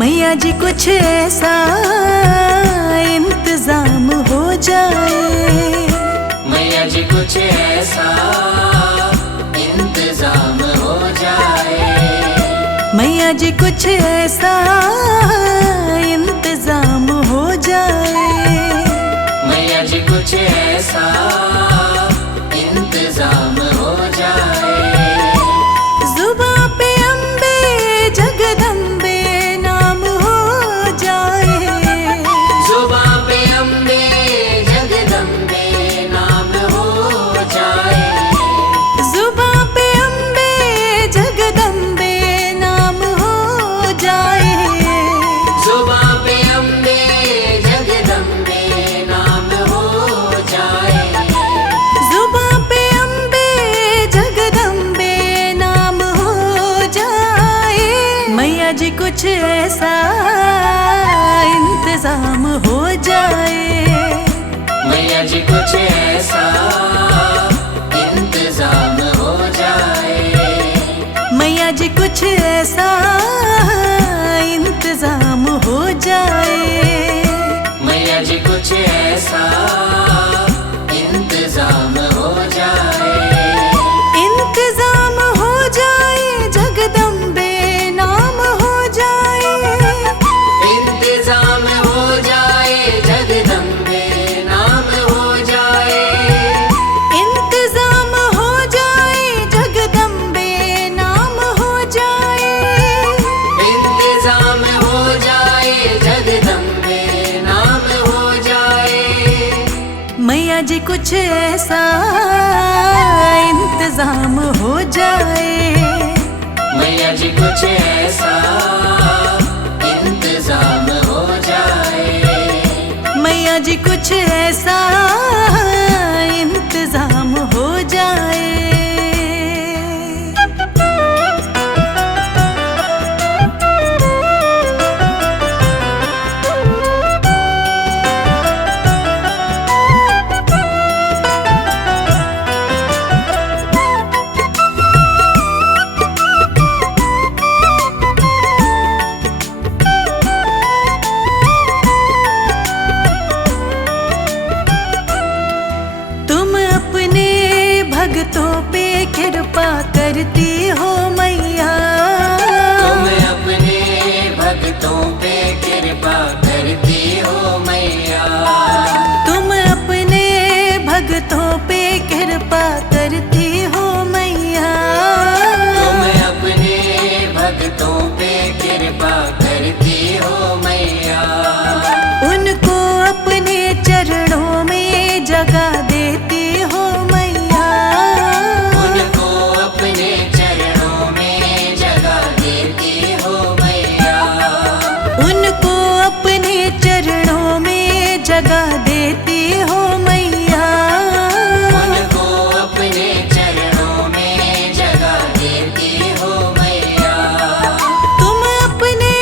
मैया जी कुछ ऐसा इंतजाम हो जाए, मैया जी कुछ ऐसा इंतजाम हो जाए, मैया जी कुछ ऐसा इंतजाम हो जाए, मैया जी कुछ ऐसा इंतजाम हो जाए। जुबां पे अम्बे जगदम्बे नाम हो जाए, जुबां पे अम्बे जगदम्बे नाम हो जाए, जुबां पे अम्बे जगदम्बे नाम हो जाए, जुबां पे अम्बे जगदम्बे नाम हो जाए, जुबां पे अम्बे जगदम्बे नाम हो जाए। मैया जी कुछ ऐसा इंतजाम हो जाए, मैया जी कुछ ऐसा इंतजाम हो जाए, मैया जी कुछ ऐसा इंतजाम हो जाए, मैया जी कुछ ऐसा इंतजाम हो जाए, इंतजाम हो जाए जगदम्बे नाम हो जाए, इंतजाम हो जाए जगदम्बे नाम हो जाए, इंतजाम हो जाए जगदम्बे नाम हो जाए, इंतजाम हो जाए जगदम्बे नाम हो जाए, मैया जी कुछ ऐसा इंतजाम हो जाए, मैया जी कुछ ऐसा इंतजाम हो जाए, मैया जी कुछ ऐसा इंतजाम हो जाए। तुम अपने भक्तों पे कृपा करती हो मैया, तुम अपने भक्तों पे कृपा करती हो मैया, तुम अपने भक्तों पे कृपा करती हो मैया, तुम अपने भक्तों पे कृपा करती हो मैया, उनको अपने चरणों में जगह देती हो मैया, उनको अपने चरणों में जगह देती हो मैया, उनको अपने चरणों में जगह देती हो मैया, उनको अपने चरणों में जगह देती हो मैया, तुम अपने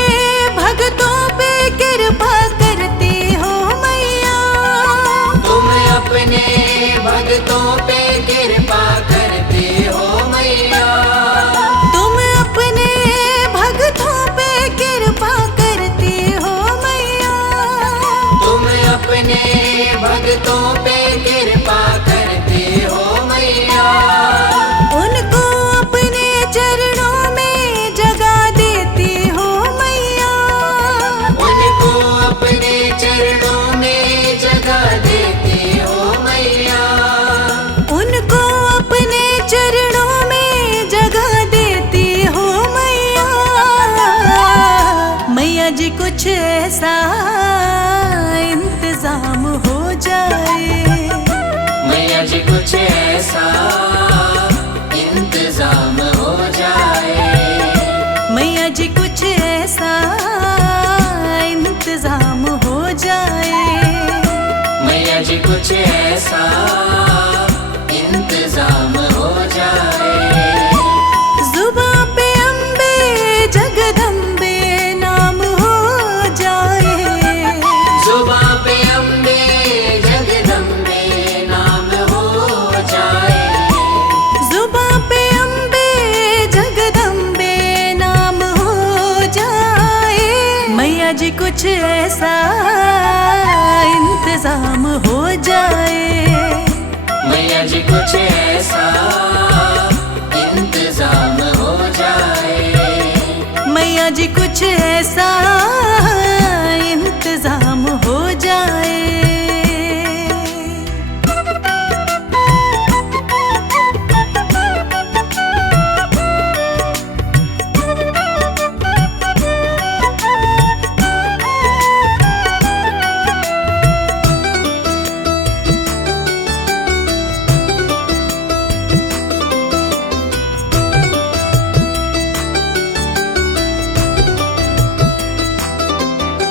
भक्तों पे कृपा करती हो मैया, तुम अपने भक्तों पे कृपा करती हो मैया, तुम अपने भक्तों पे कृपा करती हो मैया, तुम अपने भक्तों पे कृपा करती हो मैया, उनको अपने चरणों में जगह देती हो मैया, उनको अपने चरणों में जगह देती हो मैया, उनको अपने चरणों में जगह देती हो मैया। मैया जी कुछ ऐसा इंतजाम हो जाए, मैया जी कुछ ऐसा इंतजाम हो जाए, मैया जी कुछ ऐसा इंतजाम हो जाए, मैया जी कुछ ऐसा इंतजाम हो जाए, जुबां पे अम्बे जगदम्बे नाम हो जाए, जुबां पे अम्बे जगदम्बे नाम हो जाए, जुबां पे अम्बे जगदम्बे नाम हो जाए। कुछ ऐसा इंतजाम हो जाए, मैया जी कुछ ऐसा इंतजाम हो जाए, मैया जी कुछ ऐसा इंतजाम हो जाए।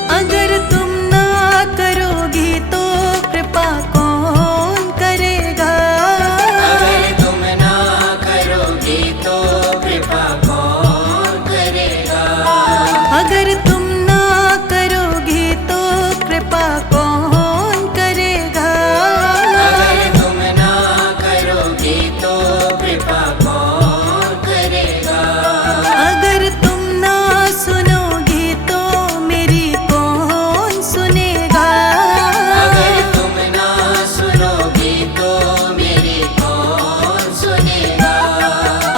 अगर तुम ना करोगी तो कृपा कौन करेगा, अगर तुम ना करोगी तो कृपा कौन करेगा, अगर तुम ना करोगी तो कृपा कौन करेगा, अगर तुम ना करोगी तो कृपा कौन करेगा, अगर तुम ना सुनोगी तो मेरी कौन सुनेगा, अगर तुम ना सुनोगी तो मेरी कौन सुनेगा,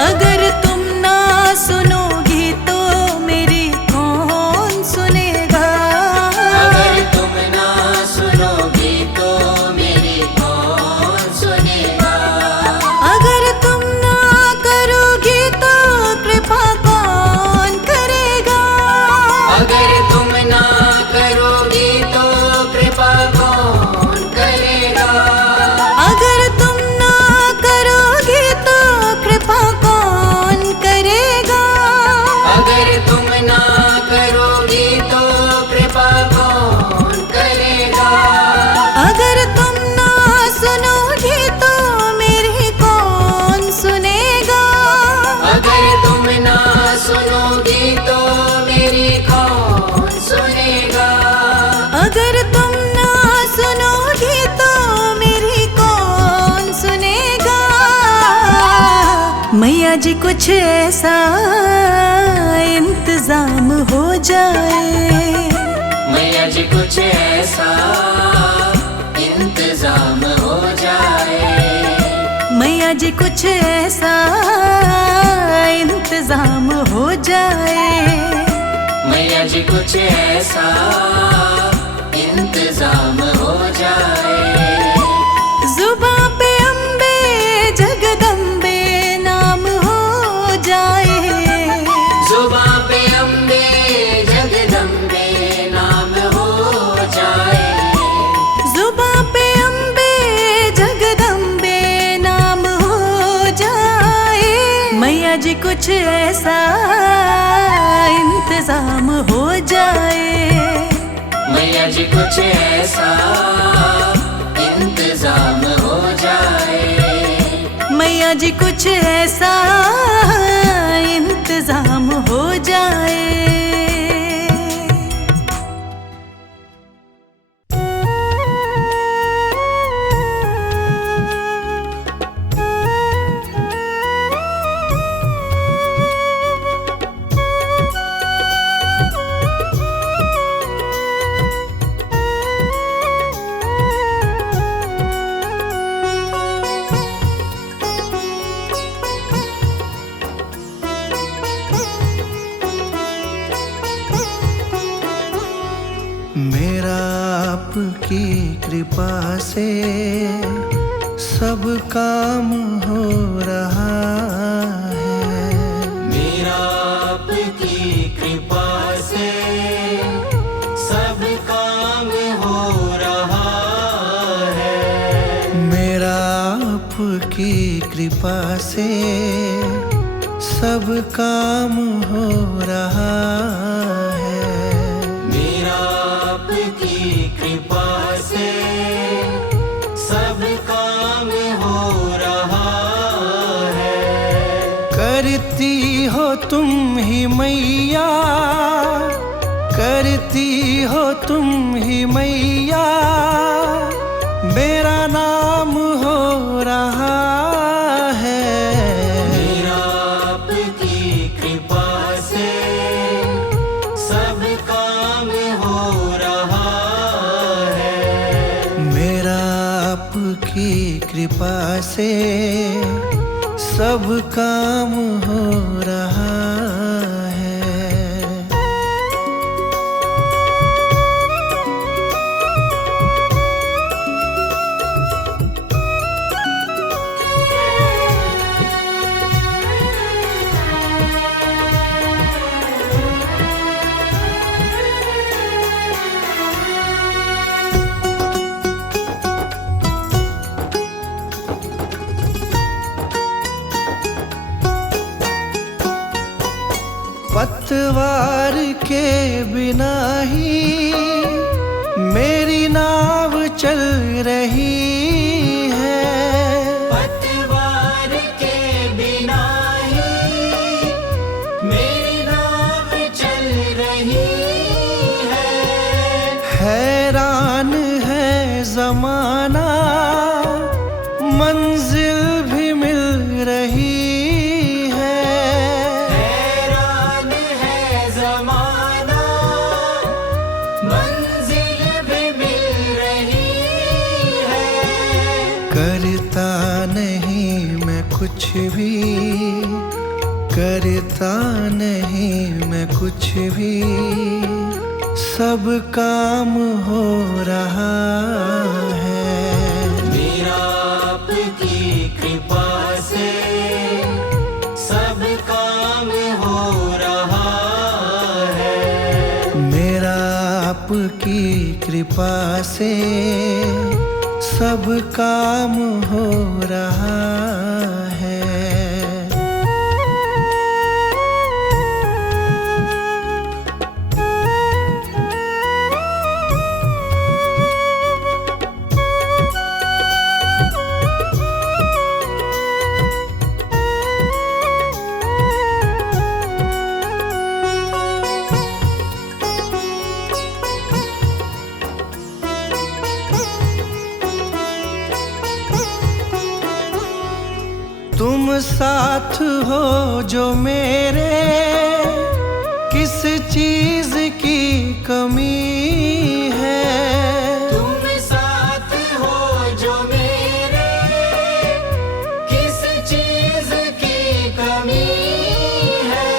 अगर तुम ना सुनोगी तो मेरी कौन सुनेगा, अगर तुम ना सुनोगी तो मेरी कौन सुनेगा, अगर तुम ना करोगी तो कृपा कौन करेगा, अगर तुम ना करोगी तो कृपा कौन करेगा, अगर तुम ना करोगी तो कृपा कौन करेगा, अगर तुम ना करोगी तो कृपा कौन करेगा, अगर तुम ना सुनोगी तो मेरी कौन सुनेगा, अगर तुम ना सुनोगी तो मेरी कौन सुनेगा, अगर तुम ना सुनोगी तो मेरी कौन सुनेगा। मैया जी कुछ ऐसा इंतजाम हो जाए, मैया जी कुछ ऐसा इंतजाम हो जाए, मैया जी कुछ ऐसा इंतजाम हो जाए, मैया जी कुछ ऐसा इंतजाम हो जाए, जुबां पे अम्बे जगदम्बे नाम हो जाए, जुबां पे अम्बे जगदम्बे नाम हो जाए, जुबां पे अम्बे जगदम्बे नाम हो जाए। मैया जी कुछ ऐसा इंतजाम हो जाए, मैया जी कुछ ऐसा इंतजाम हो जाए, मैया जी कुछ ऐसा इंतजाम हो जाए। मेरा आपकी कृपा से सब काम हो रहा है, मेरा आपकी कृपा से सब काम हो रहा है, मेरा आपकी कृपा से सब काम हो रहा है, मेरा आपकी कृपा से सब काम हो रहा है, करती हो तुम ही मैया, करती हो तुम ही मैया, मेरा नाम हो रहा है, मेरा आपकी कृपा से सब काम हो आपकी कृपा से सब काम हो रहा है। पतवार के बिना ही मेरी नाव चल रही है। पतवार के बिना ही मेरी नाव चल रही है। हैरान है जमाना मंजिल भी मिल रही है। हैरान है जमाना मंजिल भी मिल रही है। करता नहीं मैं कुछ भी, करता नहीं मैं कुछ भी, सब काम हो रहा है। मेरा आपकी कृपा से सब काम हो रहा है। मेरा आपकी कृपा से सब काम हो रहा है। तुम साथ हो जो मेरे, किस चीज की कमी है। तुम साथ हो जो मेरे, किस चीज की कमी है।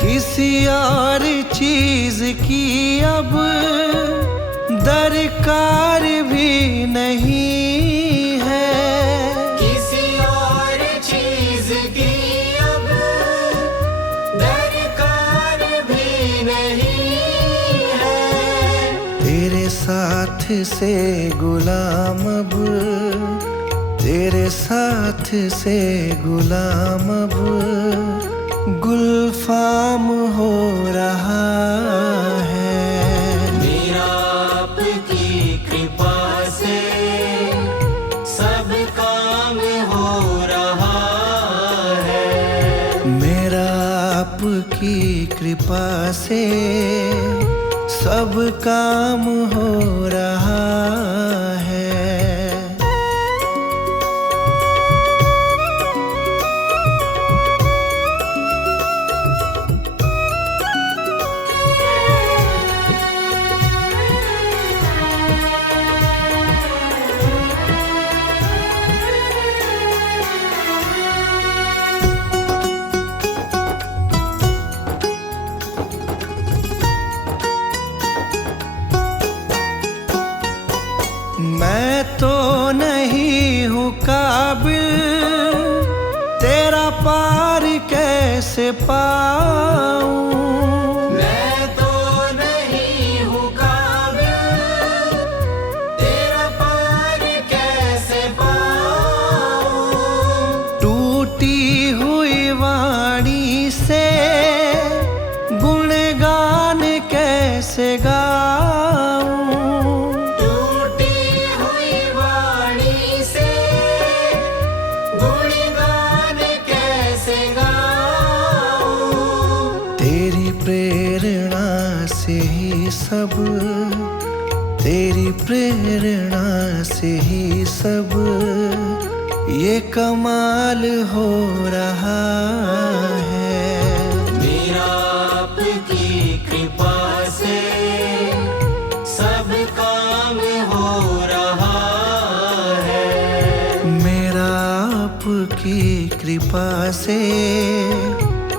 किसी और चीज की अब दरकार भी नहीं है। किसी और चीज की अब दरकार भी नहीं है। तेरे साथ से गुलाम अब, तेरे साथ से गुलाम अब गुलफाम हो रहा है। मेरा आपकी कृपा से सब काम हो रहा है। मेरा आपकी कृपा से सब काम हो रहा है। मैं तो नहीं हूँ काबिल, तेरा पार कैसे पाऊं। मैं तो नहीं हूँ काबिल, तेरा पार कैसे पाऊं। टूटी हुई वाणी से गुणगान कैसे गाऊं। तेरी प्रेरणा से ही सब, तेरी प्रेरणा से ही सब ये कमाल हो रहा है। मेरा आपकी कृपा से सब काम हो रहा आपकी कृपा से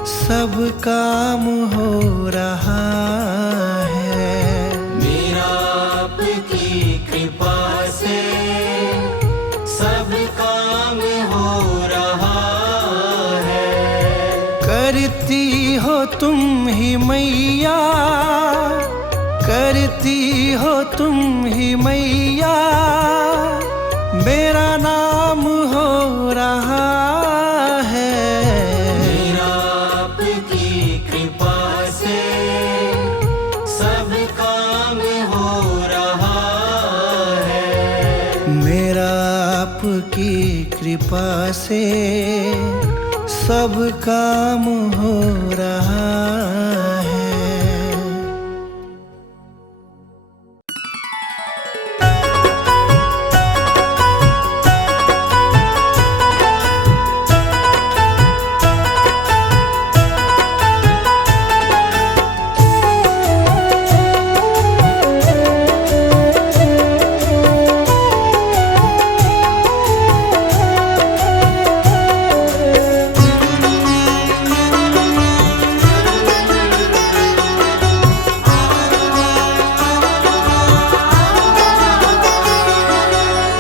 सब काम हो रहा है। मेरा आपकी कृपा से सब काम हो रहा है। करती हो तुम ही मैया, करती हो तुम ही मैया, मेरा नाम हो रहा है। मेरा आपकी कृपा से सब काम हो रहा है। मेरा आपकी कृपा से सब काम हो रहा है।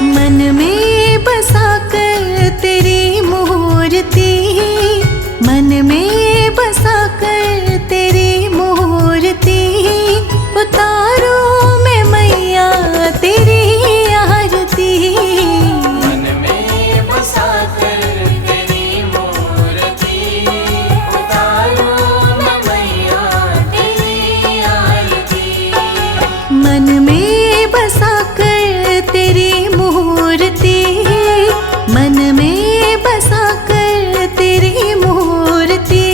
मन में बसा कर तेरी मूर्ति, मन में बसा कर तेरी मूर्ति, उतारो मैं मैया तेरी आरती। मन में बसा कर तेरी मूर्ति, उतारो मैं मैया तेरी आरती। मन में बसा कर तेरी मूर्ति, मन में बसा कर तेरी मूर्ति,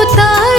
उतारो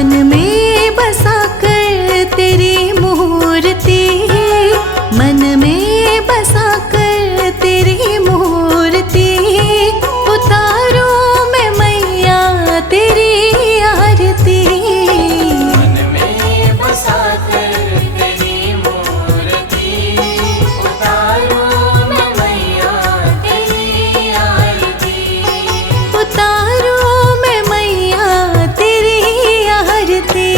मन में बसा कर तेरी मूर्ति, मन में बसा कर तेरी मूर्ति, उतारो मैं मैया तेरी आरती। मन में बसा कर तेरी मूर्ति, उतारो मैं मैया तेरी आरती। उतारो मैं मैया तेरी आरती।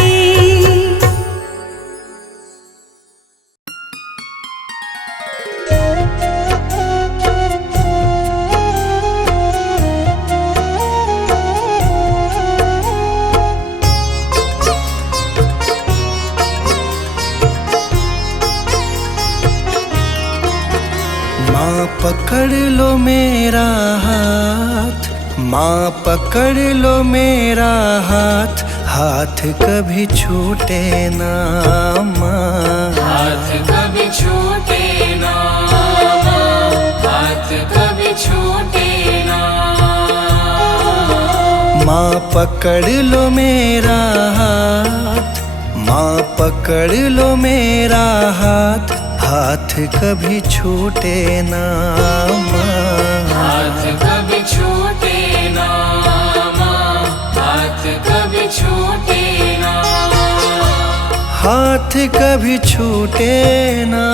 माँ पकड़ लो मेरा हाथ, माँ पकड़ लो मेरा हाथ, हाथ कभी छूटे ना माँ। हाथ कभी छूटे ना माँ, हाथ कभी छूटे ना। माँ पकड़ लो मेरा हाथ, माँ पकड़ लो मेरा हाथ, हाथ कभी छूटे ना माँ। हाथ कभी छूटे ना माँ, हाथ कभी छूटे ना। हाथ कभी छूटे ना,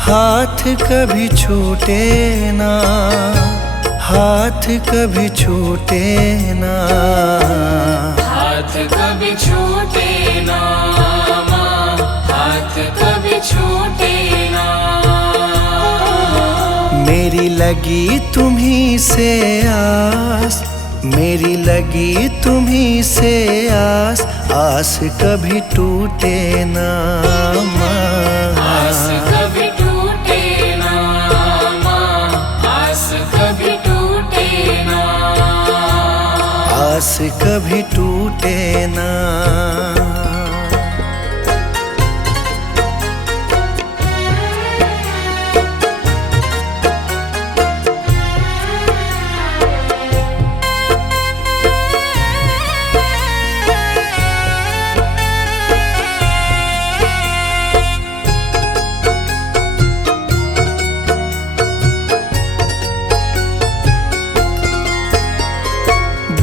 हाथ कभी छूटे ना, हाथ कभी छूटे ना। हाथ कभी छूटे ना माँ, हाथ कभी छूटे ना। मेरी लगी तुम्हीं से आस, मेरी लगी तुम्हीं से आस, आस कभी टूटे ना आस माँ। कभी टूटे ना माँ, आस कभी टूटे ना। आस कभी टूटे ना।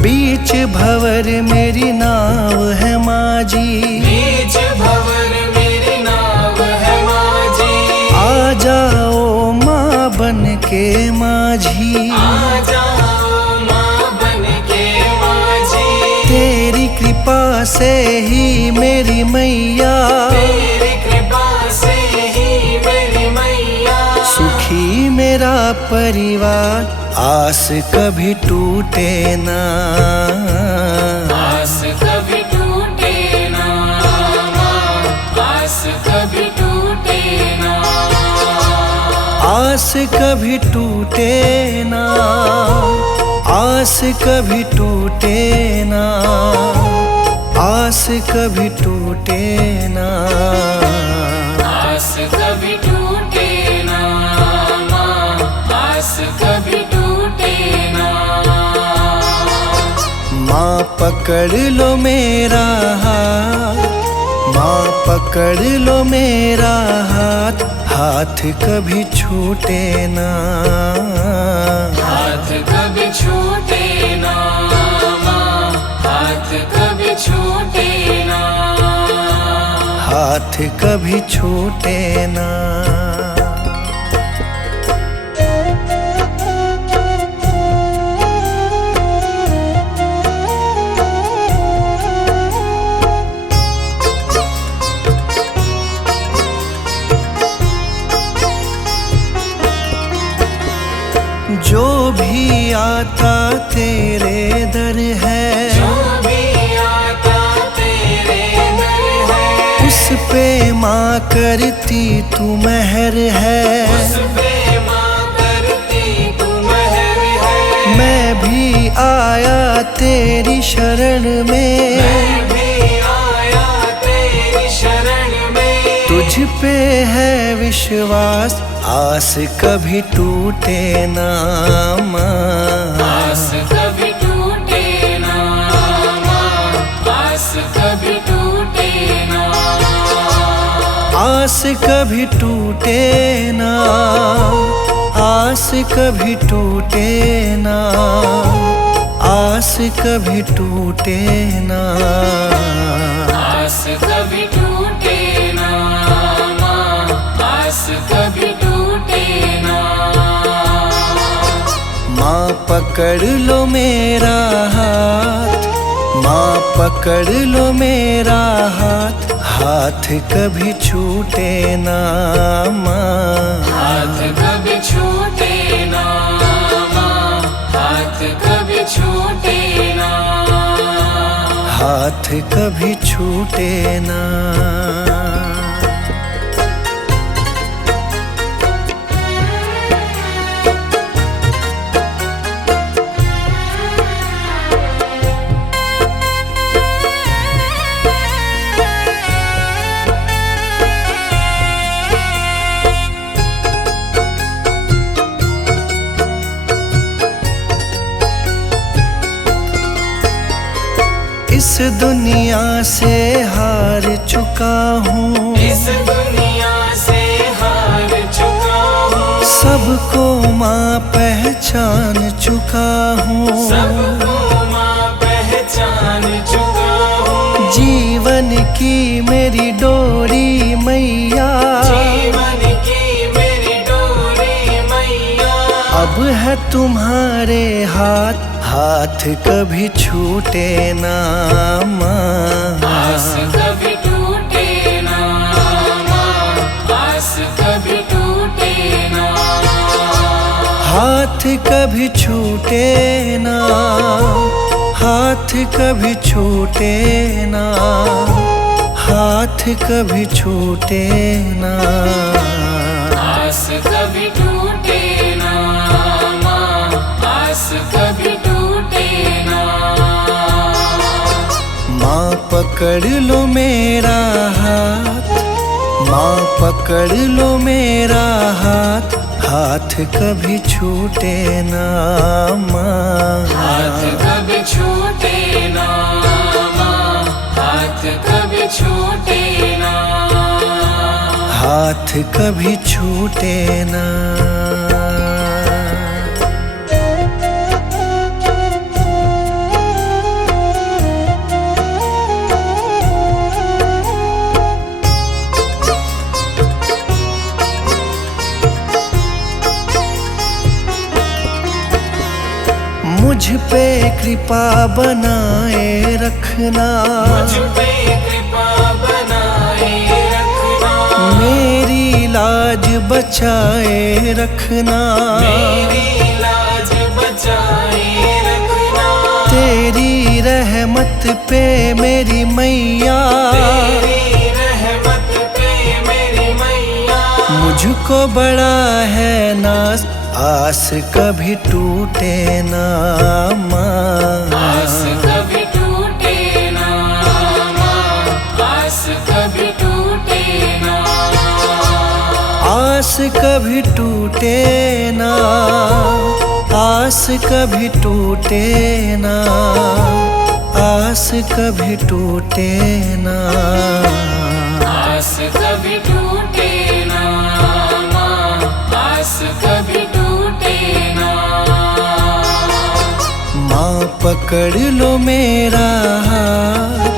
बीच भंवर मेरी नाव है माझी, बीच भंवर मेरी नाव है माझी। आ जाओ माँ बन के माझी, आ जाओ माँ बन के माझी। तेरी कृपा से ही मेरी मैया, तेरी कृपा से ही मेरी मैया। सुखी मेरा परिवार, आस कभी टूटे ना। आस कभी टूटे ना माँ, आस कभी टूटे ना। आस कभी टूटे ना, आस कभी टूटे ना, आस कभी टूटे ना। आस कभी टूटे ना माँ, आस कभी टूटे ना। माँ पकड़ लो मेरा हाथ, माँ पकड़ लो मेरा हाथ, हाथ कभी छूटे ना। हाथ कभी छूटे ना माँ, हाथ कभी छूटे ना। हाथ कभी छूटे ना। जो भी आता तेरे दर है, जो भी आता तेरे दर है, उस पे माँ करती तू मेहर है। उस पे माँ करती तू मेहर है। मैं भी आया तेरी शरण में, मैं भी आया तेरी शरण में। तुझ पे है विश्वास, आस कभी टूटे ना माँ। आस कभी टूटे ना माँ, आस कभी टूटे ना, आस कभी टूटे ना, आस कभी टूटे ना, आस कभी टूटे ना, आस कभी टूटे ना माँ, आस कभी टूटे ना। माँ पकड़ लो मेरा हाथ, माँ पकड़ लो मेरा हाथ, हाथ कभी छूटे ना माँ, हाथ कभी छूटे ना माँ, हाथ कभी छूटे ना, हाथ कभी छूटे ना। इस दुनिया से हार चुका हूँ, इस दुनिया से हार चुका हूँ, सबको माँ पहचान चुका हूँ, सबको माँ पहचान चुका हूँ। जीवन की मेरी डोरी मैया, जीवन की मेरी डोरी मैया, अब है तुम्हारे हाथ, हाथ कभी छूटे ना माँ, आस कभी टूटे ना माँ, आस कभी टूटे ना, हाथ कभी छूटे ना, हाथ कभी छूटे ना, हाथ कभी छूटे ना, आस कभी टूटे ना माँ, आस कभी टूटे ना। माँ पकड़ लो मेरा हाथ, माँ पकड़ लो मेरा हाथ, हाथ कभी छूटे ना माँ, हाथ कभी छूटे ना माँ, हाथ कभी छूटे ना, हाथ कभी छूटे ना। मुझ पे कृपा बनाए रखना, मुझ पे कृपा बनाए रखना, मेरी लाज बचाए रखना, मेरी लाज बचाए रखना, तेरी रहमत पे मेरी मैया, तेरी रहमत पे मेरी मैया, मुझको बड़ा है नाज, आस कभी टूटे ना माँ, आस कभी टूटे ना माँ, आस कभी टूटे ना, आस कभी टूटे ना, आस कभी टूटे ना, आस कभी टूटे ना, आस कभी टूटे ना माँ, आस कभी टूटे ना। माँ पकड़ लो मेरा हाथ,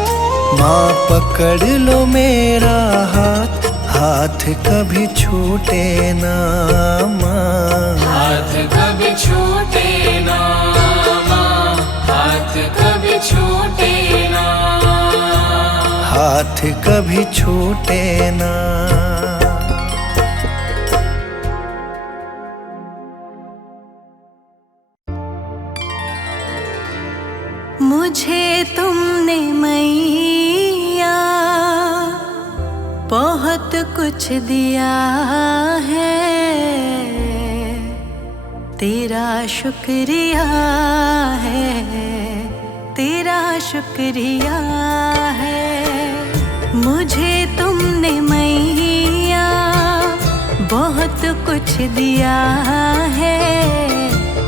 माँ पकड़ लो मेरा हाथ, हाथ कभी छूटे ना माँ, हाथ कभी छूटे ना माँ, हाथ कभी छूटे ना, हाथ कभी छूटे ना। मुझे तुमने मैया बहुत कुछ दिया है, तेरा शुक्रिया है, तेरा शुक्रिया है। मुझे तुमने मैया बहुत कुछ दिया है,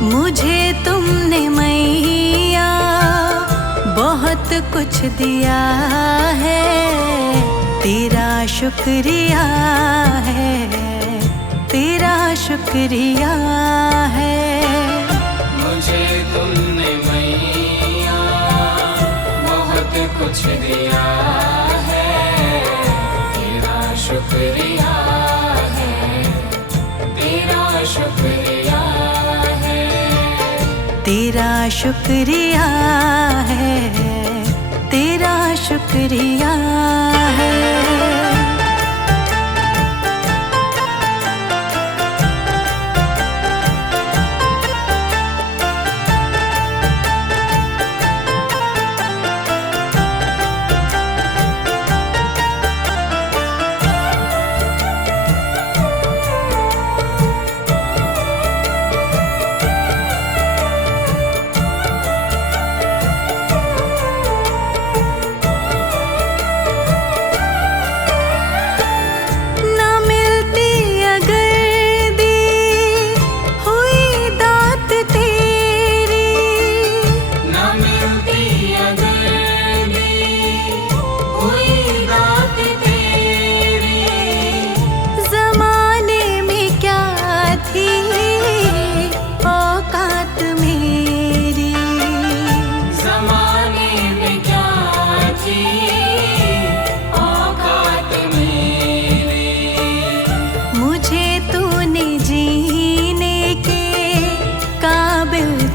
मुझे तुमने मैया बहुत कुछ दिया है, तेरा शुक्रिया है, तेरा शुक्रिया है। मुझे तुमने मैया बहुत कुछ दिया है, तेरा शुक्रिया है, तेरा शुक्रिया है, तेरा शुक्रिया है, तेरा शुक्रिया है।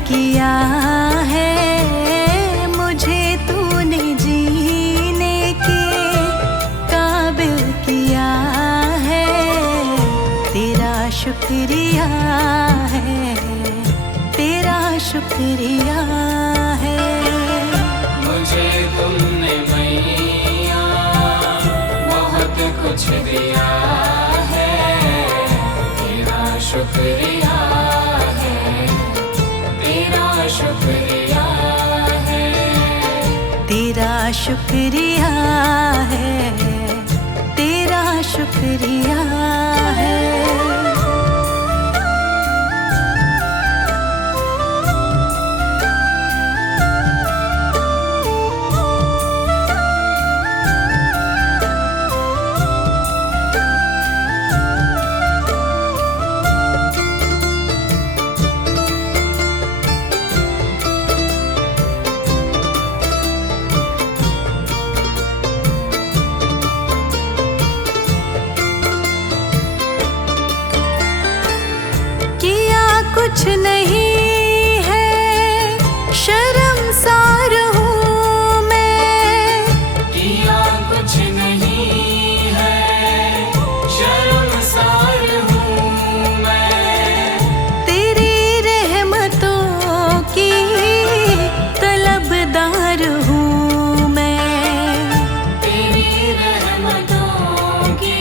किया है मुझे तूने जीने के काबिल किया है, तेरा शुक्रिया है, तेरा शुक्रिया है। मुझे तुमने मैया बहुत कुछ दिया है, तेरा शुक्रिया है, तेरा शुक्रिया है, तेरा शुक्रिया है, तेरा शुक्रिया है। कुछ नहीं है शर्मसार हूँ मैं, किया कुछ नहीं है शर्मसार हूँ मैं, तेरी रहमतों की तलबदार हूँ मैं, तेरी रहमतों की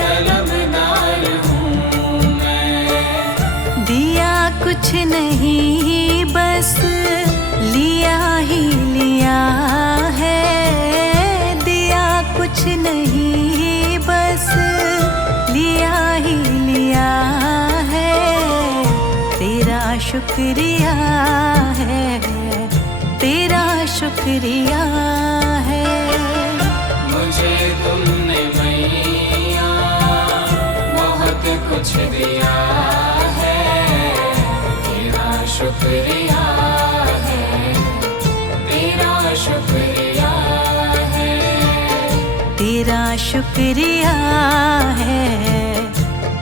तलबदार हूँ मैं। दिया कुछ नहीं बस लिया ही लिया है, दिया कुछ नहीं बस लिया ही लिया है, तेरा शुक्रिया है, तेरा शुक्रिया है। मुझे तुमने मैया बहुत कुछ दिया है, तेरा शुक्रिया है, तेरा शुक्रिया है, तेरा शुक्रिया है,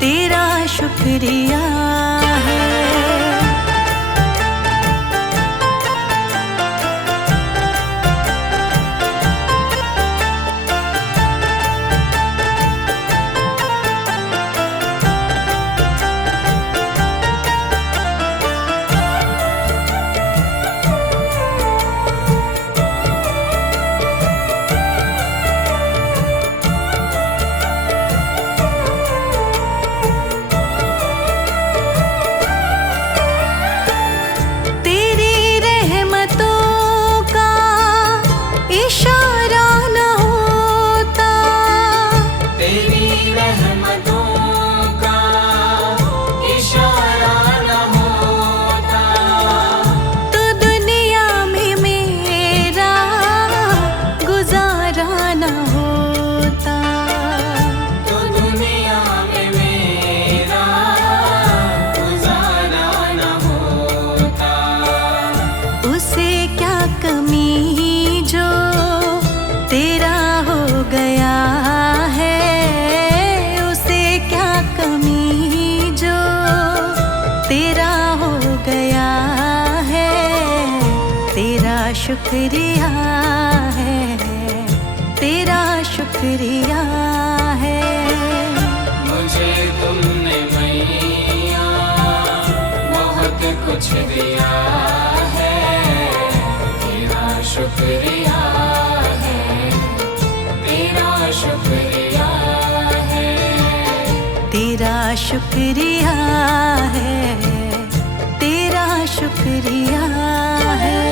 तेरा शुक्रिया है। शुक्रिया है, तेरा शुक्रिया है। मुझे तुमने मैया बहुत कुछ दिया है, तेरा शुक्रिया है, तेरा शुक्रिया है, तेरा शुक्रिया है, तेरा शुक्रिया है।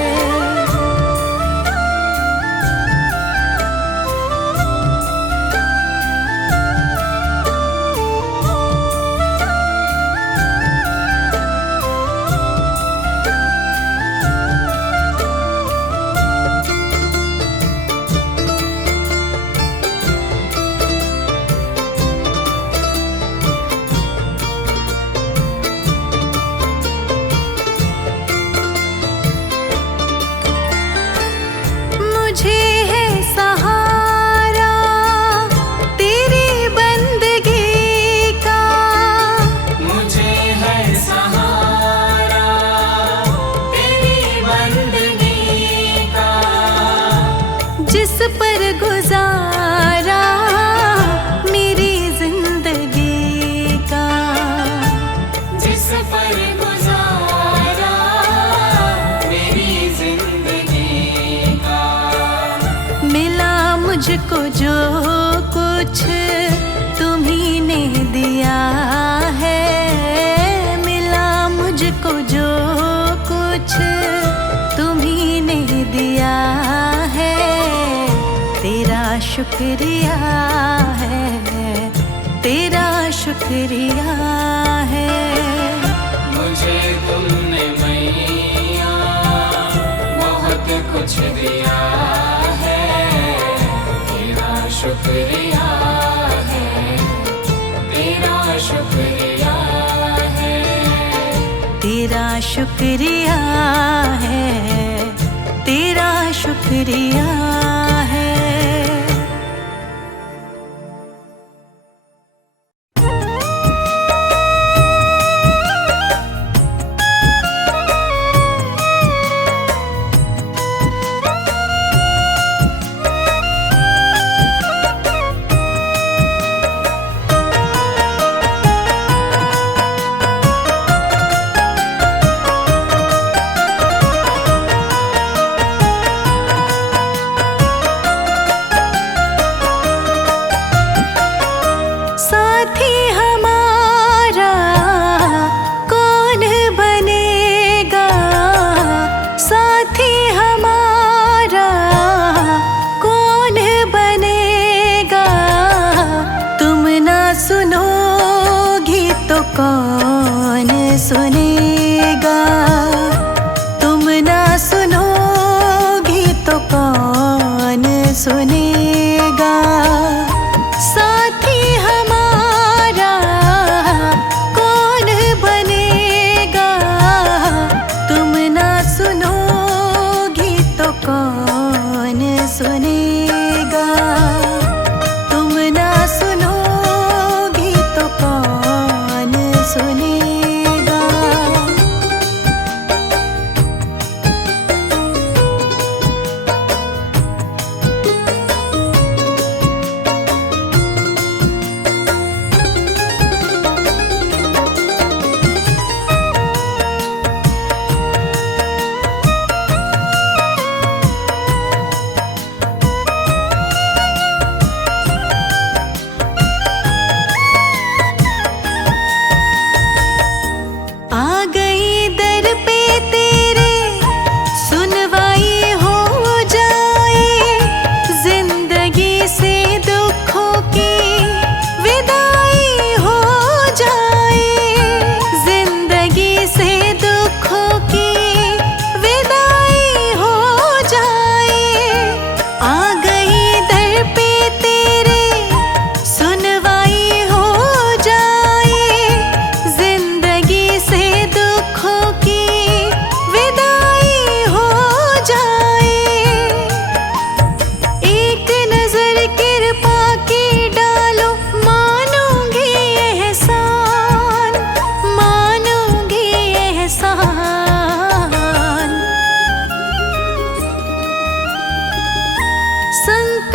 मुझे है सहारा तेरी बंदगी का, मुझे है सहारा तेरी बंदगी का, जिस पर गुजारा मेरी जिंदगी का, जिस पर गुजारा मेरी जिंदगी का। मिला मुझको जो कुछ तुम्ही ने दिया है, मिला मुझको जो कुछ तुम्ही ने दिया है, तेरा शुक्रिया है, तेरा शुक्रिया है। मुझे तुमने मैया बहुत कुछ दिया है, तेरा शुक्रिया है, तेरा शुक्रिया है, तेरा शुक्रिया है, तेरा शुक्रिया है। साथी हमारा कौन बनेगा, साथी हमारा कौन बनेगा, तुम ना सुनोगी तो कौन सुनेगा, तुम ना सुनोगी तो कौन सुनेगा। साथी हमारा कौन बनेगा, तुम ना सुनोगी तो कौन सुनेगा, तुम ना सुनोगी तो कौन सुनेगा।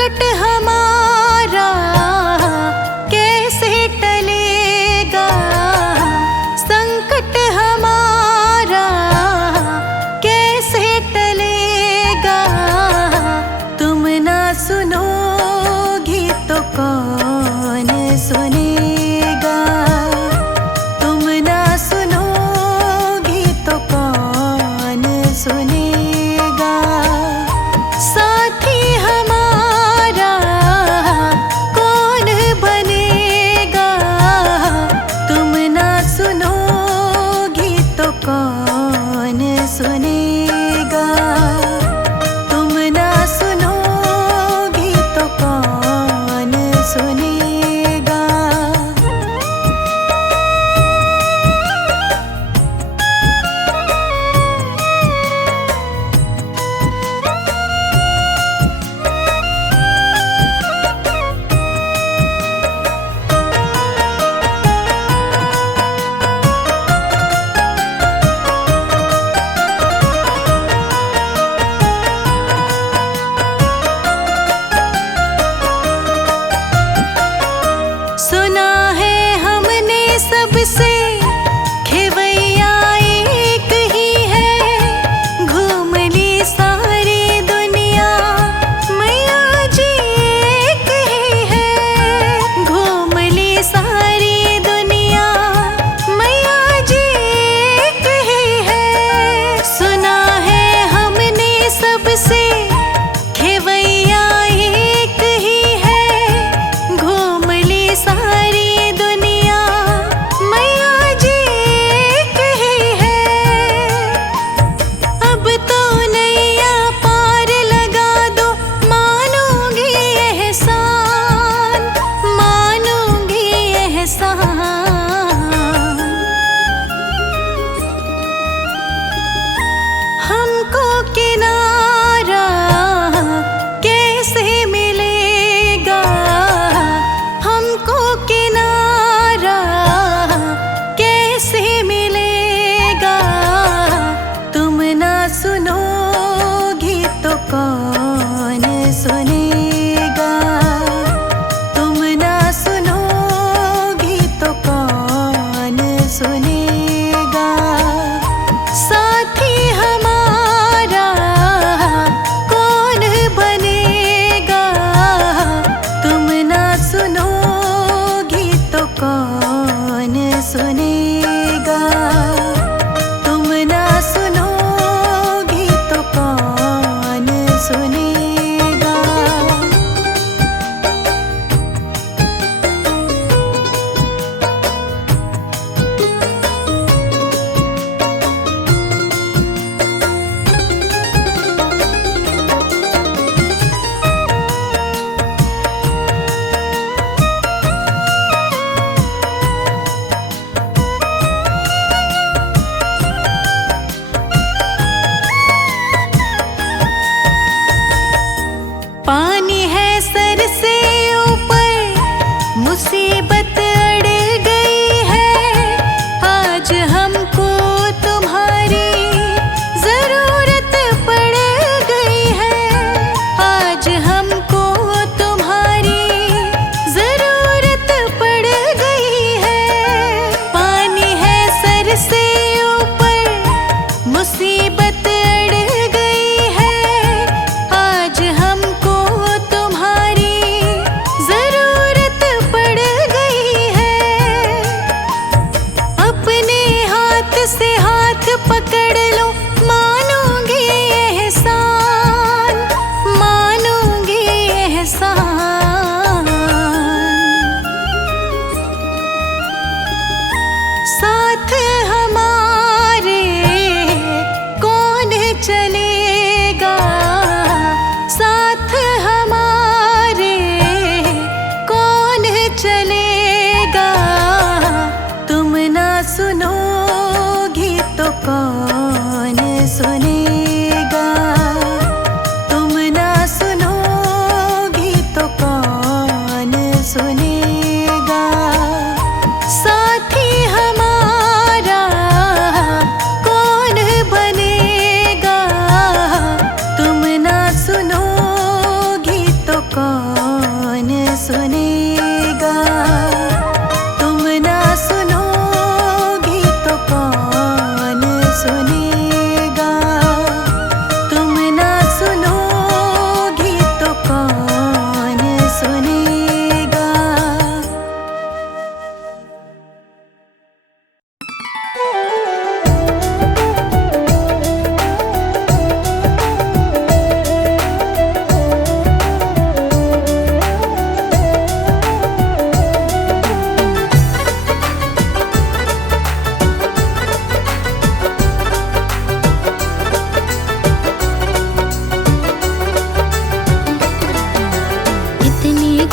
संकट हमारा कैसे टलेगा, संकट हमारा कैसे टलेगा। तुम ना सुनोगी तो कौन सुनेगा, तुम ना सुनोगी तो कौन सुनेगा। साथी हमारा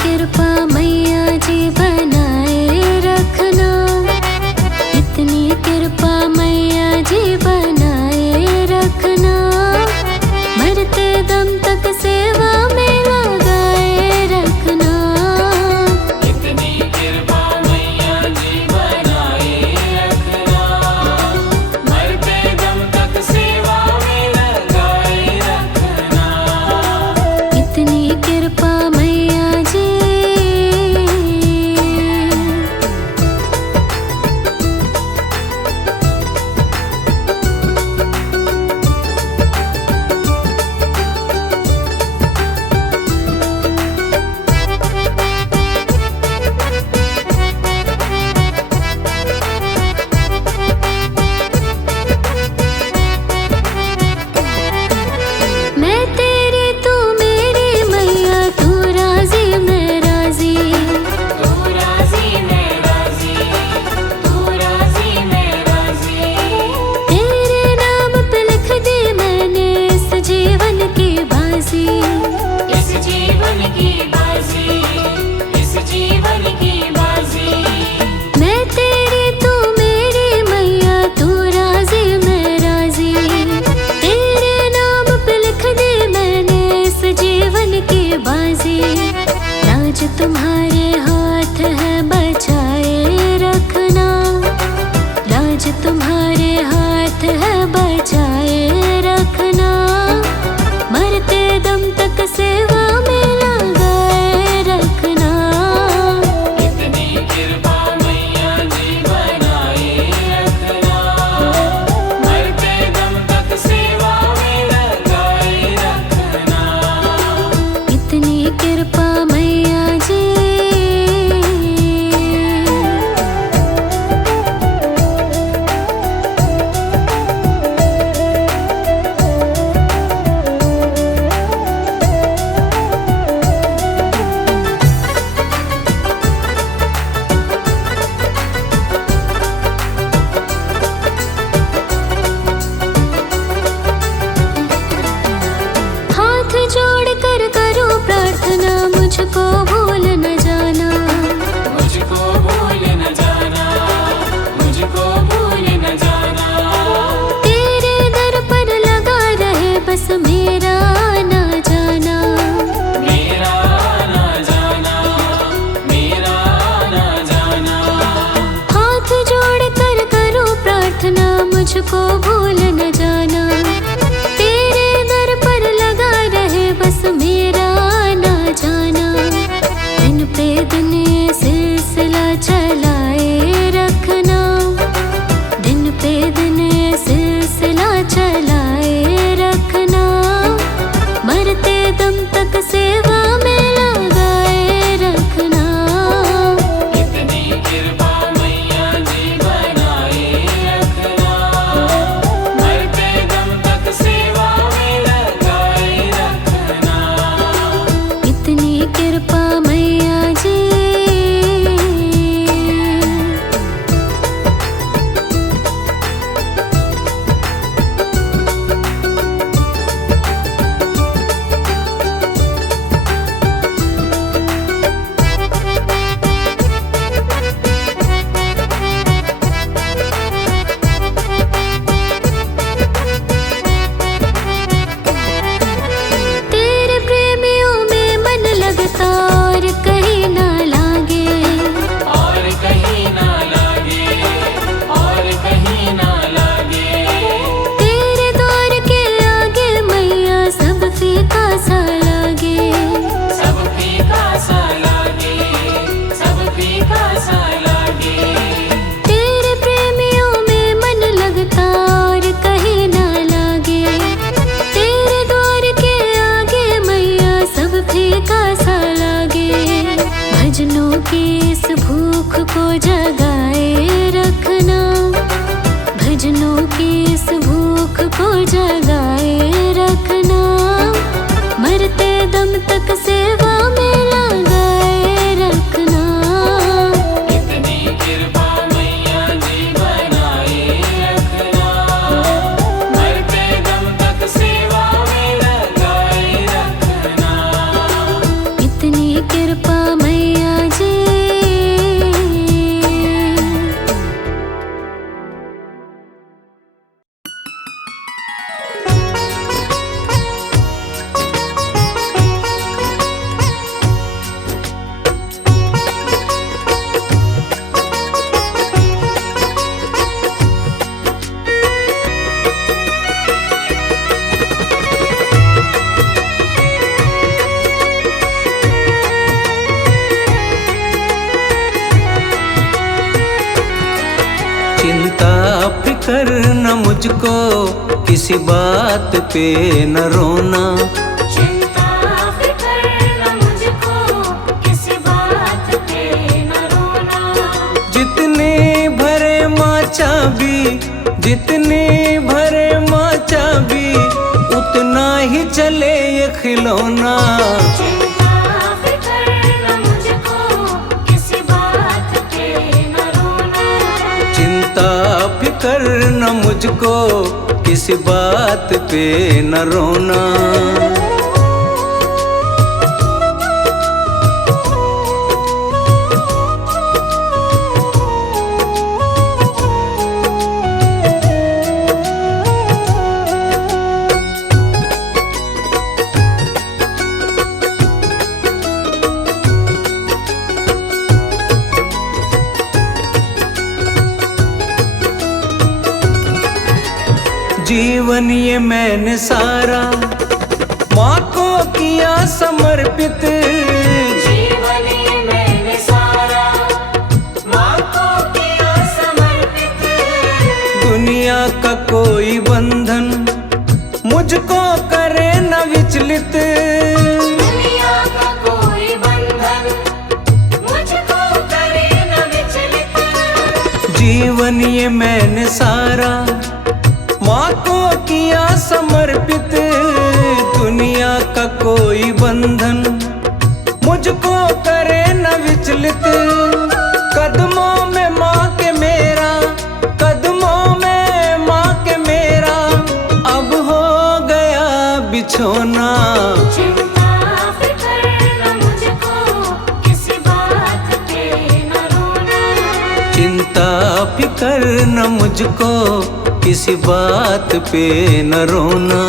कृपा मैया जी बनाए रखना, इतनी कृपा मैया जी बनाए रखना, मरते दम तक सेवा में लगाए रखना। इतनी कृपा मैया जी बनाए रखना, मरते दम तक सेवा में लगाए रखना। इतनी कृपा मैया जी। मैं तेरी तू मेरी मैया, तू राजी मैं राजी, तू राजी मैं राजी, तू राजी मैं राजी। तेरे नाम पे लिख दी मैंने इस जीवन की बाजी, इस जीवन की बाजी, इस जीवन की बाजी। मैं तेरी तू मेरी मैया, तू राजी मैं राजी, तेरे नाम पे लिख दी मैंने इस जीवन की बाजी। लाज तुम्हारे हाथ है बचाए रखना, लाज तुम्हारे हाथ है बचाए रखना, मरते दम तक सेवा में लगाए रखना। इतनी कृपा मैया जी बनाए रखना, मरते दम तक सेवा में लगाए रखना। इतनी कृपा मैया जी। हाथ जोड़ कर करो प्रार्थना, मुझको भूल न जाना, मुझको भूल न जाना, मुझको भूल न जाना। तेरे दर पर लगा रहे बस मेरा ना जाना, मेरा ना जाना, मेरा ना जाना। हाथ जोड़ कर करो प्रार्थना, मुझको भूल न जाना, तेरे दर पर लगा रहे बस मेरा ना जाना। दिन पे दिन ये सिलसिला चलाए रखना, दिन पे दिन ये सिलसिला चलाए रखना, मरते दम तक सेवा में लगाए रखना। इतनी कृपा मैया जी बनाए रखना, मरते दम तक सेवा में लगाए रखना। इतनी कृपा मैया जी। तेरे प्रेमियों में मन लगता और कहीं ना लागे, और कहीं ना लागे, और कहीं ना लागे। तेरे द्वार के आगे मैया सब फीका सा लागे, सब फीका सा लागे, सब फीका सा लागे। तेरे प्रेमियों में मन लगता और कहीं ना लागे, तेरे द्वार के आगे मैया सब फीका सा लागे। भजनों की इस भूख को जगाए रखना, भजनों की इस भूख को जगाए रखना, मरते दम तक सेवा में लगाए रखना। इतनी कृपा मैया जी बनाए रखना, मरते दम तक सेवा में लगाए रखना। इतनी कृपा फिकर न मुझको, किसी बात पे न रोना। चिंता फिकर न मुझको, किसी बात पे न रोना। जितने भरे माँ चाबी, जितने भरे माँ चाबी, उतना ही चले ये खिलौना। चिंता फिकर न मुझको, किसी बात पे न रोना। चिंता फिकर न मुझको, किसी बात पे न रोना। जीवन ये मैंने सारा माँ को किया समर्पित। जीवन ये मैंने सारा माँ को किया समर्पित। दुनिया का कोई बंधन मुझको करे न विचलित। दुनिया का कोई बंधन मुझको करे न विचलित। जीवन ये मैंने सारा माँ को किया समर्पित। दुनिया का कोई बंधन मुझको करे न विचलित। कदमों में माँ के मेरा, कदमों में माँ के मेरा, अब हो गया बिछोना। चिंता फिकर न मुझको, किसी बात पे न रोना। चिंता फिकर न मुझको, किसी बात पे न रोना।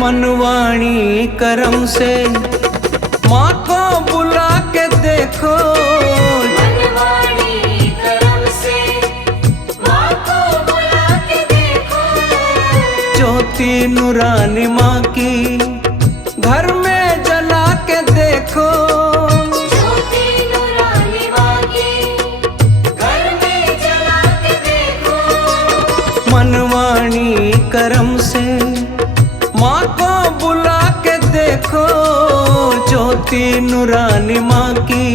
मनवाणी करम से माँ को बुला के देखो। मनवाणी करम से माँ को बुला के देखो। ज्योति नूरानी माँ की घर में जला के देखो। ज्योति नूरानी माँ की घर में जला के देखो। मनवाणी करम से माँ को बुला के देखो। ज्योति नूरानी माँ की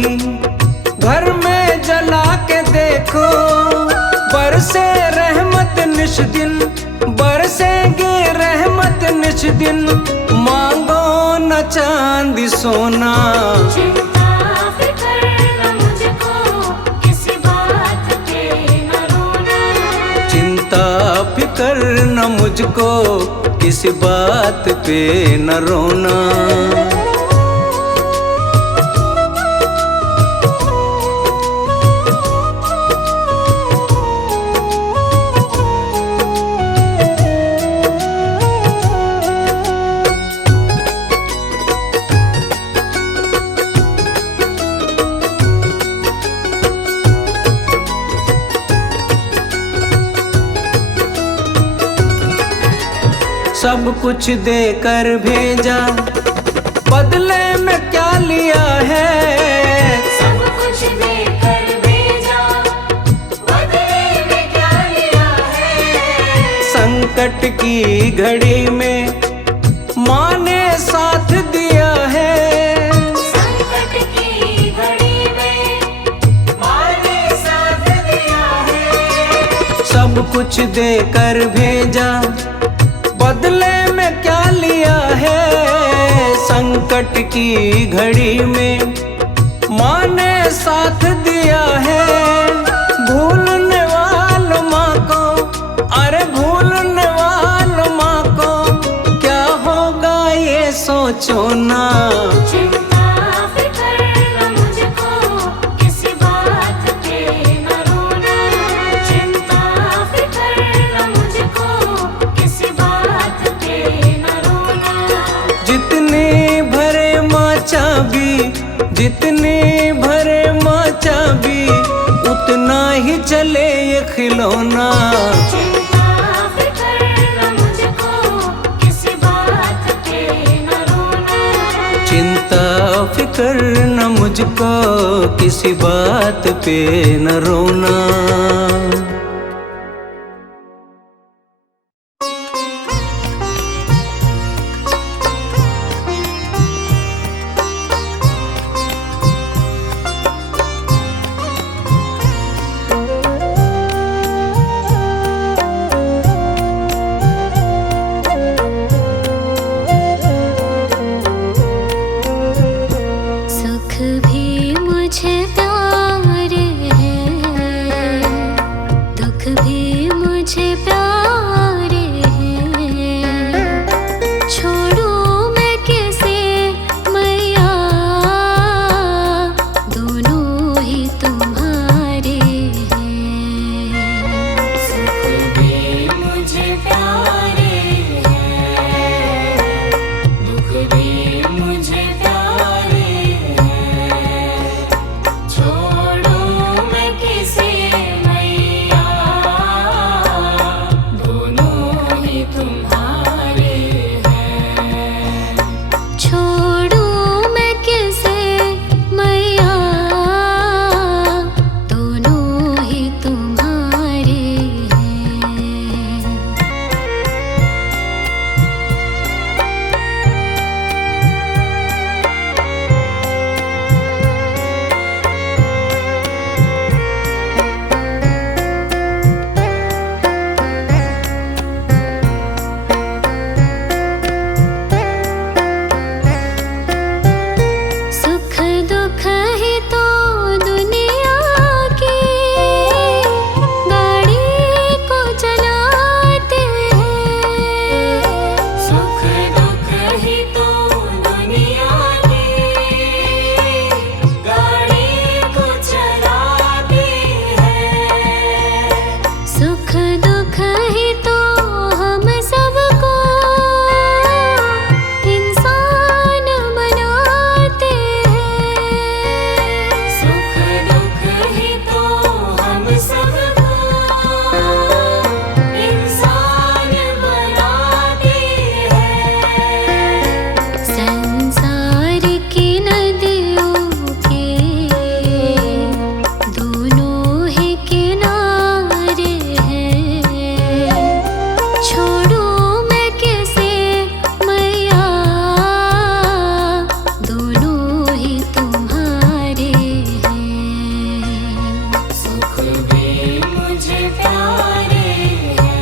घर में जला के देखो। बरसे रहमत निश दिन, बरसेंगे रहमत निश दिन, मांगो न चांदी सोना। चिंता फिकर न मुझको, किसी बात पे न रोना। चिंता फिकर न मुझको, किसी बात पे न रोना। सब कुछ देकर भेजा, बदले में क्या लिया है। सब कुछ देकर भेजा, बदले में क्या लिया है। संकट की घड़ी में माँ ने साथ दिया है। संकट की घड़ी में माँ ने साथ दिया है। सब कुछ देकर भेजा, बदले में क्या लिया है। संकट की घड़ी में माँ ने साथ दिया है। भूलने वालों माँ को, अरे भूलने वालों माँ को, क्या होगा ये सोचो ना। चिंता फिकर न मुझको, किसी बात पे न रोना। चिंता फिकर न मुझको, किसी बात पे न उतना ही चले ये खिलौना। चिंता फिक्र न मुझको किसी बात पे न रोना। चिंता फिक्र न मुझको किसी बात पे न रोना। सुख भी मुझे प्यारे हैं, दुख भी मुझे प्यारे हैं। छोड़ूं मैं किसे मैया, दोनों ही तुम्हारे हैं। सुख भी मुझे प्यारे हैं, दुख भी मुझे प्यारे हैं। छोड़ूं मैं किसे मैया, दोनों ही तुम्हारे हैं। छोड़ूं मैं किसे मैया, दोनों ही तुम्हारे हैं। सुख दुख ही तो दुनिया की गाड़ी को चलाते हैं। सुख दुख ही तो दुनिया की गाड़ी को चलाते हैं। सुख दुख ही तो हम सबको इंसान बनाते हैं। सुख दुख ही तो हम सबको इंसान बनाते हैं। संसार की नदियों के दोनों ही किनारे हैं। छोड़ूं मैं किसे मैया, दोनों ही तुम्हारे हैं। सुख भी मुझे प्यारे हैं,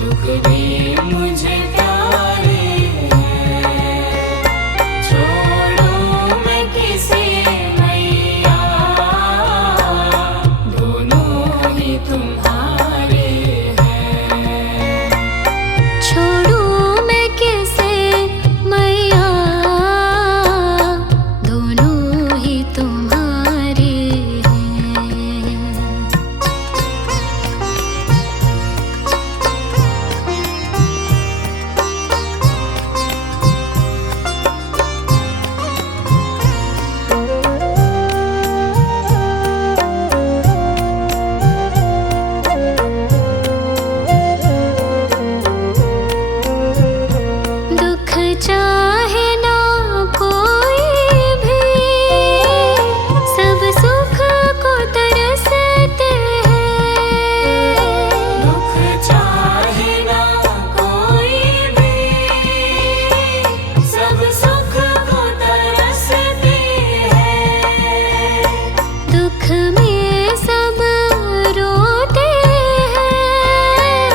दुख भी मुझे प्यारे हैं। छोड़ूं मैं किसे मैया, दोनों ही तुम्हारे हैं। छोड़ूं मैं किसे मैया, दोनों ही तुम्हारे हैं। दुख चाहे ना कोई भी, सब सुख को तरसते हैं। दुख चाहे ना कोई भी, सब सुख को तरसते हैं। दुख में सब रोते हैं,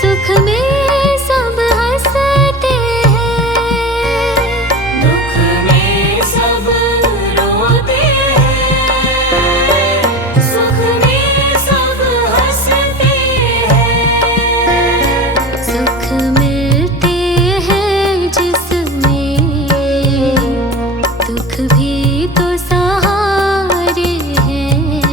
सुख में सब हंसते हैं। दुख में सब रोते हैं, सुख में सब हंसते हैं। सुख मिलते हैं जिसमें, दुख भी तो सहारे हैं।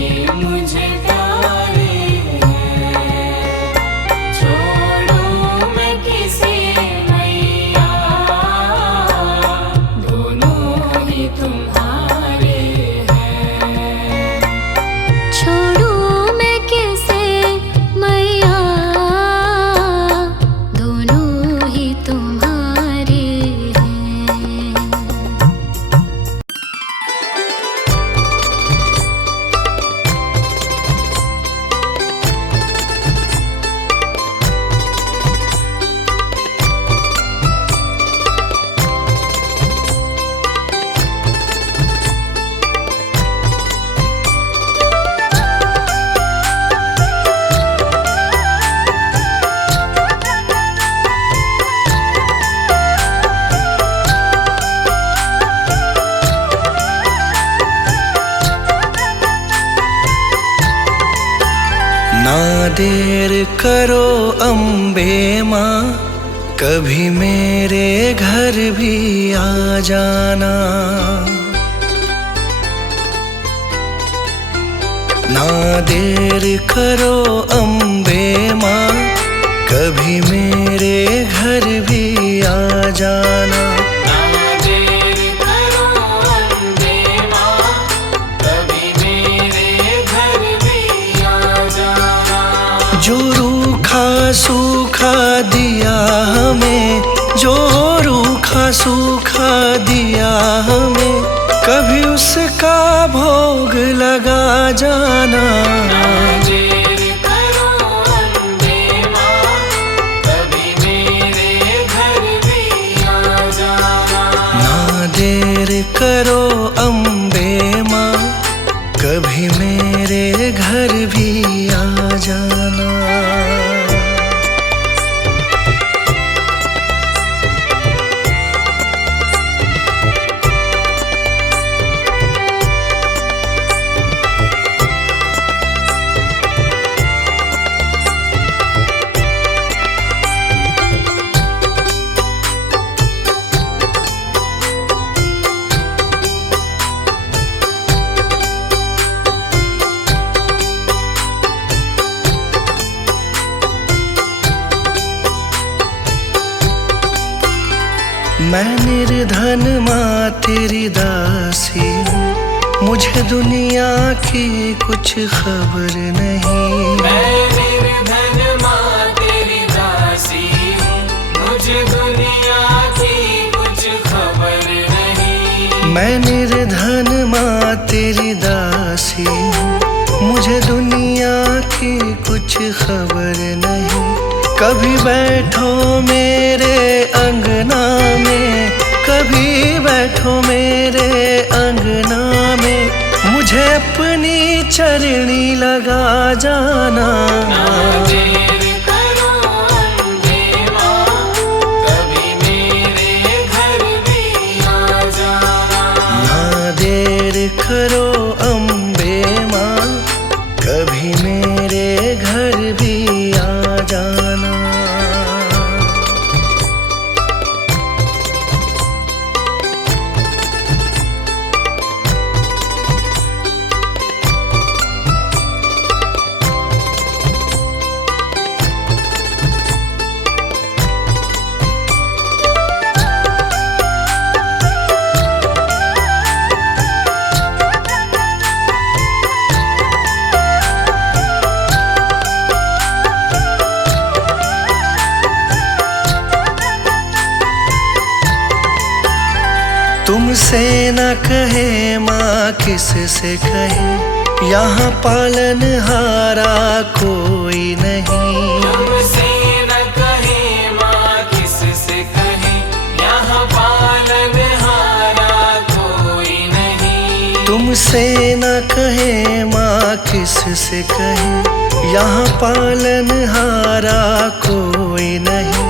मुझे प्यारे हैं। छोड़ूं मैं किसे मैया, दोनों ही तुम्हारे हैं। छोड़ूं मैं किसे मैया, दोनों ही तुम्हारे हैं। ना देर करो अम्बे माँ, कभी मेरे घर भी आ जाना। ना देर करो अम्बे माँ, कभी मेरे घर भी आ जाना। जो रूखा सूखा दिया हमें, जो रूखा सूखा दिया हमें, कभी उसका भोग लगा जाना। ना देर करो अम्बे माँ, कभी मेरे घर भी आ जाना। ना देर करो अम्बे माँ, कभी मेरे घर भी आ जाना। मैं निर्धन माँ तेरी दासी हूँ, मुझे दुनिया की कुछ खबर नहीं। मैं निर्धन माँ तेरी दासी हूँ, मुझे दुनिया की कुछ खबर नहीं। मैं निर्धन माँ तेरी दासी हूँ, मुझे दुनिया की कुछ खबर नहीं। कभी बैठो मेरे अंगना में, कभी बैठो मेरे अंगना में, मुझे अपनी चरणी लगा जाना। ना देर करो अम्बे माँ, कभी मेरे घर भी आ जाना। ना देर करो अम्बे माँ, कभी मेरे घर भी आ जाना। तुमसे न कहे माँ किससे कहे, यहाँ पालनहारा कोई नहीं। तुमसे न कहे माँ किससे कहे, यहाँ पालनहारा कोई नहीं। तुमसे न कहे माँ किससे कहे, यहाँ पालनहारा कोई नहीं।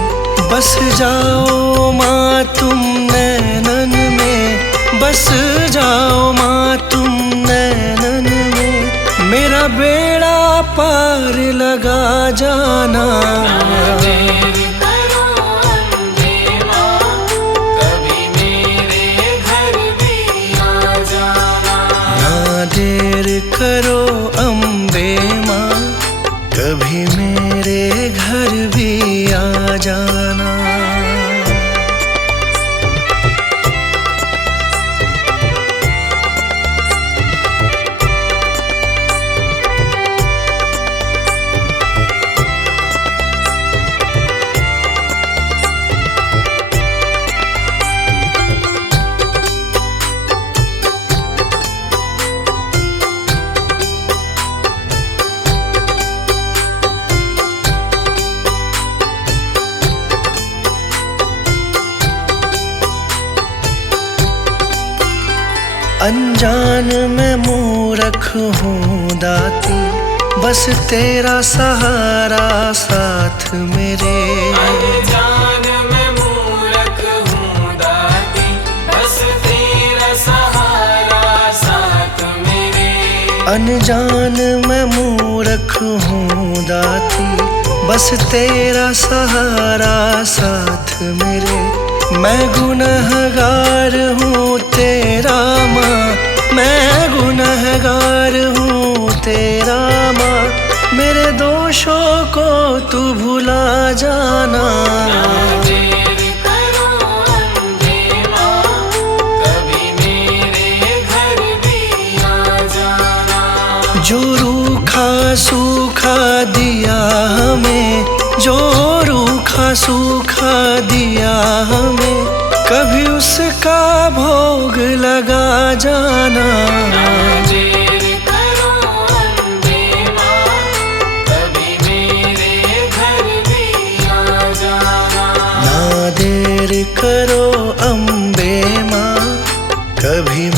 बस जाओ माँ तुम नैनन में, बस जाओ माँ तुम नैनन में, मेरा बेड़ा पार लगा जाना। ना देर करो अम्बे माँ, कभी मेरे घर भी आ जाना। ना देर करो अनजान मैं मूर्ख हूँ दाती, बस तेरा सहारा साथ मेरे। अनजान मैं मूर्ख हूँ दाती, बस तेरा सहारा साथ मेरे। अनजान मैं मूर्ख हूँ दाती, बस तेरा सहारा साथ मेरे। मैं गुनहगार हूँ तेरा माँ, मैं गुनहगार हूँ तेरा माँ, मेरे दोषों को तू भुला जाना। ना देर करो अम्बे माँ, कभी मेरे घर भी आ जाना। जो रूखा सूखा दिया हमें, जो रूखा सूखा दिया हमें, कभी उसका भोग लगा जाना। ना देर करो अम्बे माँ, कभी मेरे घर भी आ जाना। ना देर करो अम्बे माँ, कभी